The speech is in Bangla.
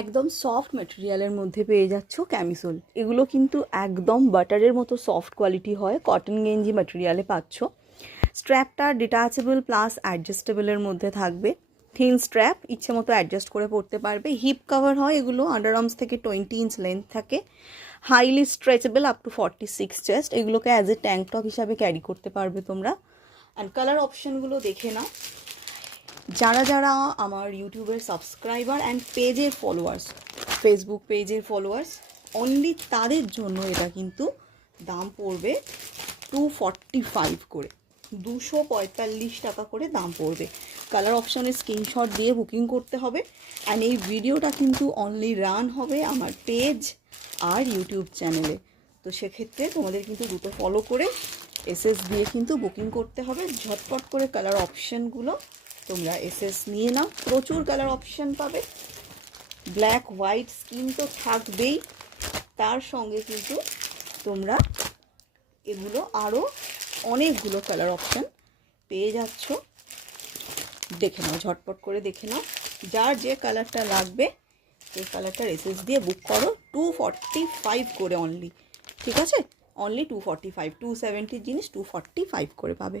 একদম সফট ম্যাটেরিয়ালের মধ্যে পেয়ে যাচ্ছ ক্যামিসোল। এগুলো কিন্তু একদম বাটারের মতো সফট কোয়ালিটি হয়, কটন গেঞ্জি ম্যাটেরিয়ালে পাচ্ছ। স্ট্র্যাপটা ডিটাচেবল প্লাস অ্যাডজাস্টেবলের মধ্যে থাকবে। থিন স্ট্র্যাপ, ইচ্ছে মতো অ্যাডজাস্ট করে পরতে পারবে। হিপ কভার হয় এগুলো, আন্ডার আর্মস থেকে 20 ইঞ্চ লেন্থ থাকে। Highly stretchable up to 46 chest. এগুলোকে অ্যাজ এ ট্যাঙ্ক টপ হিসাবে ক্যারি করতে পারবে তোমরা। অ্যান্ড কালার অপশানগুলো দেখে নাও। যারা যারা আমার ইউটিউবের সাবস্ক্রাইবার অ্যান্ড পেজের ফলোয়ার্স, ফেসবুক পেজের ফলোয়ার্স, অনলি তাদের জন্য এটা কিন্তু দাম পড়বে 245 করে, 245 টাকা করে দাম পড়বে। কালার অপশানে স্ক্রিনশট দিয়ে বুকিং করতে হবে। অ্যান্ড এই ভিডিওটা কিন্তু অনলি রান হবে আমার পেজ আর ইউটিউব চ্যানেলে। তো সেক্ষেত্রে তোমাদের কিন্তু দুটো ফলো করে এসএস দিয়ে কিন্তু বুকিং করতে হবে। ঝটপট করে কালার অপশানগুলো তোমরা এসএস নিয়ে নাও। প্রচুর কালার অপশান পাবে, ব্ল্যাক হোয়াইট স্কিন তো থাকবেই, তার সঙ্গে কিন্তু তোমরা এগুলো আরও অনেকগুলো কালার অপশান পেয়ে যাচ্ছ। দেখে নাও, ঝটপট করে দেখে নাও, যার যে কালারটা লাগবে সেই কালারটা এসএস দিয়ে বুক করো। 245 করে অনলি, ঠিক আছে? অনলি 245, 270 জিনিস 245 করে পাবে।